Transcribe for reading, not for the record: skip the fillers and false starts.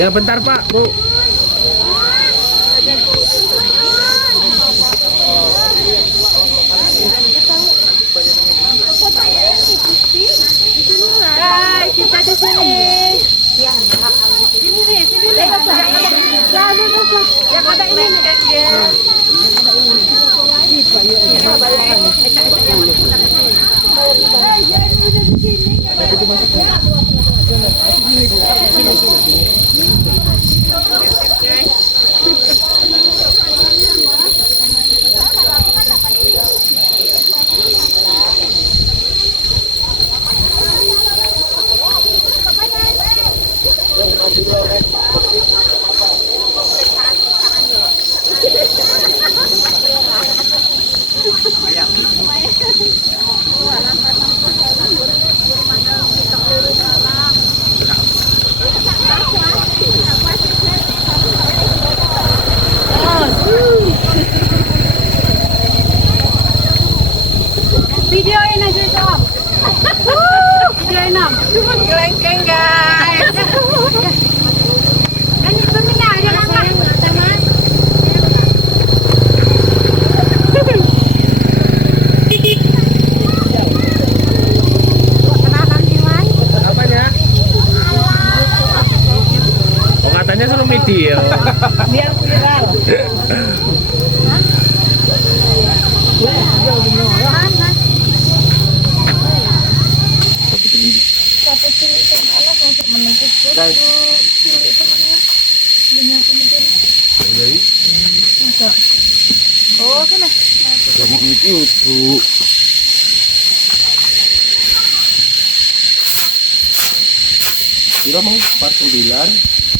Ya bentar Pak, Bu. Guys, kita di sini. Sini nih, sini nih. Yang ada ini nih. Videoin aja dong. Videoin dong. Cuma gelengkeng guys. Dan itu mina ada apa? Mas. Kenalan Iwan. Apanya? Oh, katanya suruh video. Biar viral. Satu cilik itu anak untuk menuntut cilik itu mana? Dunia pendidikan. Masa? Oh, kan lah. Kamu itu. Kira mau 49.